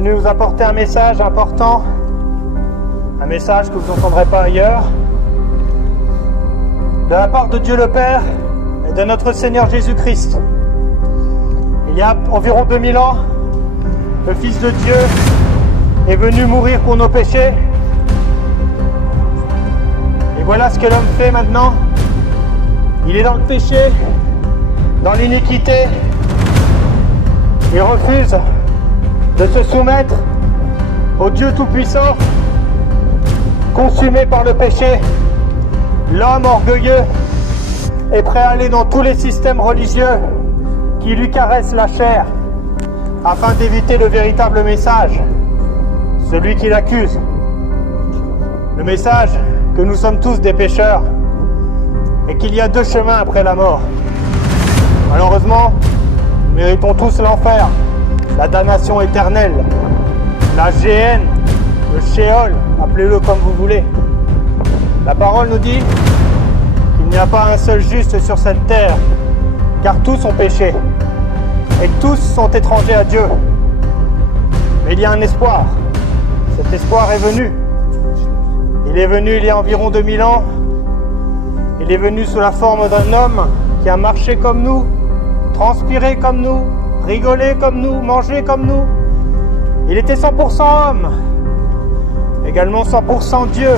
venu vous apporter un message important, un message que vous n'entendrez pas ailleurs, de la part de Dieu le Père et de notre Seigneur Jésus-Christ. Il y a environ 2000 ans, le Fils de Dieu est venu mourir pour nos péchés. Et voilà ce que l'homme fait maintenant. Il est dans le péché, dans l'iniquité. Il refuse de se soumettre au Dieu Tout-Puissant, consumé par le péché. L'homme orgueilleux est prêt à aller dans tous les systèmes religieux qui lui caressent la chair afin d'éviter le véritable message, celui qui l'accuse. Le message que nous sommes tous des pécheurs et qu'il y a deux chemins après la mort. Malheureusement, nous méritons tous l'enfer, la damnation éternelle, la géhenne, le Sheol, appelez-le comme vous voulez. La parole nous dit qu'il n'y a pas un seul juste sur cette terre, car tous ont péché et tous sont étrangers à Dieu. Mais il y a un espoir. Cet espoir est venu. Il est venu il y a environ 2000 ans. Il est venu sous la forme d'un homme qui a marché comme nous, transpiré comme nous, rigolé comme nous, mangé comme nous. Il était 100% homme, également 100% Dieu,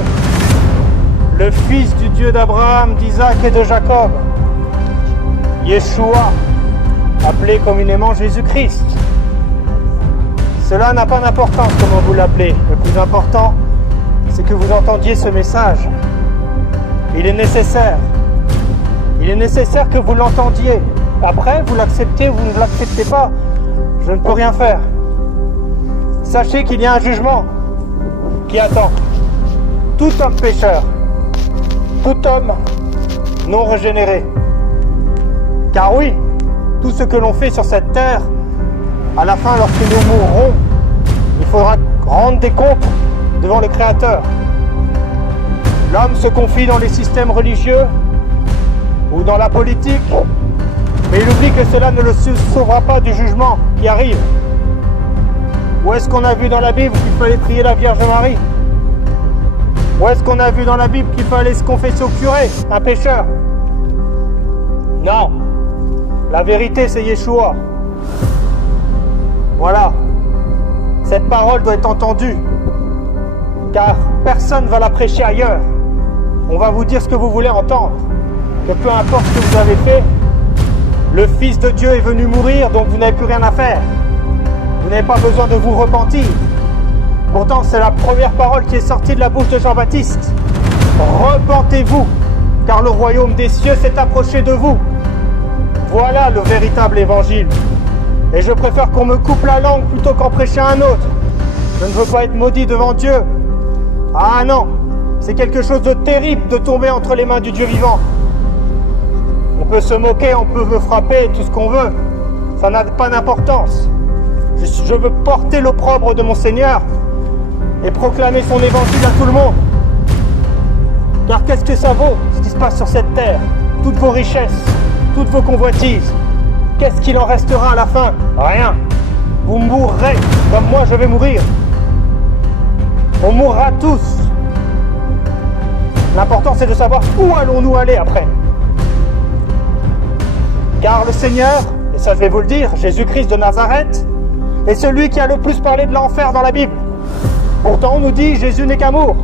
le fils du Dieu d'Abraham, d'Isaac et de Jacob, Yeshua, appelé communément Jésus-Christ. Cela n'a pas d'importance comment vous l'appelez. Le plus important, c'est que vous entendiez ce message. Il est nécessaire. Il est nécessaire que vous l'entendiez. Après, vous l'acceptez ou vous ne l'acceptez pas. Je ne peux rien faire. Sachez qu'il y a un jugement qui attend tout homme pécheur, tout homme non régénéré. Car oui, tout ce que l'on fait sur cette terre, à la fin, lorsque nous mourrons, il faudra rendre des comptes devant le Créateur. L'homme se confie dans les systèmes religieux ou dans la politique, mais il oublie que cela ne le sauvera pas du jugement qui arrive. Où est-ce qu'on a vu dans la Bible qu'il fallait prier la Vierge Marie? Où est-ce qu'on a vu dans la Bible qu'il fallait se confesser au curé, un pécheur? Non. La vérité, c'est Yeshua. Voilà. Cette parole doit être entendue, car personne ne va la prêcher ailleurs. On va vous dire ce que vous voulez entendre. Que peu importe ce que vous avez fait, le Fils de Dieu est venu mourir, donc vous n'avez plus rien à faire. Vous n'avez pas besoin de vous repentir. Pourtant, c'est la première parole qui est sortie de la bouche de Jean-Baptiste. Repentez-vous, car le royaume des cieux s'est approché de vous. Voilà le véritable évangile. Et je préfère qu'on me coupe la langue plutôt qu'en prêcher un autre. Je ne veux pas être maudit devant Dieu. Ah non, c'est quelque chose de terrible de tomber entre les mains du Dieu vivant. On peut se moquer, on peut me frapper, tout ce qu'on veut. Ça n'a pas d'importance. Je veux porter l'opprobre de mon Seigneur et proclamer son évangile à tout le monde. Car qu'est-ce que ça vaut, ce qui se passe sur cette terre? Toutes vos richesses, toutes vos convoitises. Qu'est-ce qu'il en restera à la fin? Rien. Vous mourrez comme moi je vais mourir. On mourra tous. L'important c'est de savoir où allons-nous aller après. Car le Seigneur, et ça je vais vous le dire, Jésus-Christ de Nazareth, est celui qui a le plus parlé de l'enfer dans la Bible. Pourtant on nous dit Jésus n'est qu'amour.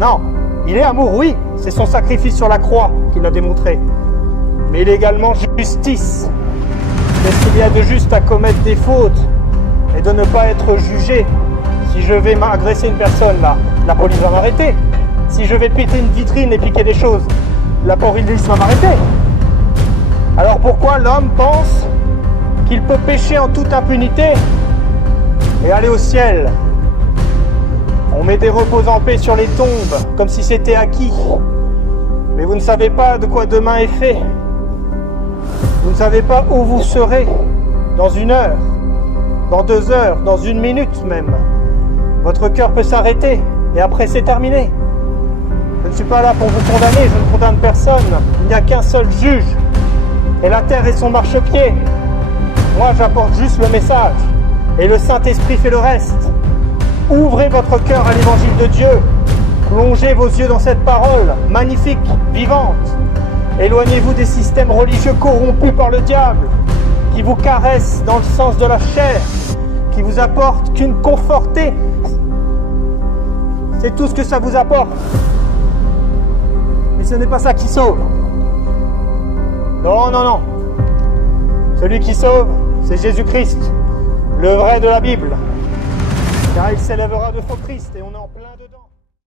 Non, il est amour, oui, c'est son sacrifice sur la croix qui l'a démontré. Mais il est également justice. Qu'est-ce qu'il y a de juste à commettre des fautes et de ne pas être jugé? Si je vais agresser une personne, là, la police va m'arrêter. Si je vais péter une vitrine et piquer des choses, la police va m'arrêter. Alors pourquoi l'homme pense qu'il peut pécher en toute impunité et aller au ciel? On met des repos en paix sur les tombes, comme si c'était acquis. Mais vous ne savez pas de quoi demain est fait. Vous ne savez pas où vous serez dans 1 heure, dans 2 heures, dans 1 minute même. Votre cœur peut s'arrêter et après c'est terminé. Je ne suis pas là pour vous condamner, je ne condamne personne. Il n'y a qu'un seul juge. Et la terre est son marchepied. Moi, j'apporte juste le message. et le Saint-Esprit fait le reste. Ouvrez votre cœur à l'évangile de Dieu. Plongez vos yeux dans cette parole magnifique, vivante. Éloignez-vous des systèmes religieux corrompus par le diable, qui vous caressent dans le sens de la chair, qui vous apportent qu'une confortée. C'est tout ce que ça vous apporte. Mais ce n'est pas ça qui sauve. Non, non, non. Celui qui sauve, c'est Jésus-Christ, le vrai de la Bible. Car il s'élèvera de faux Christ et on est en plein dedans.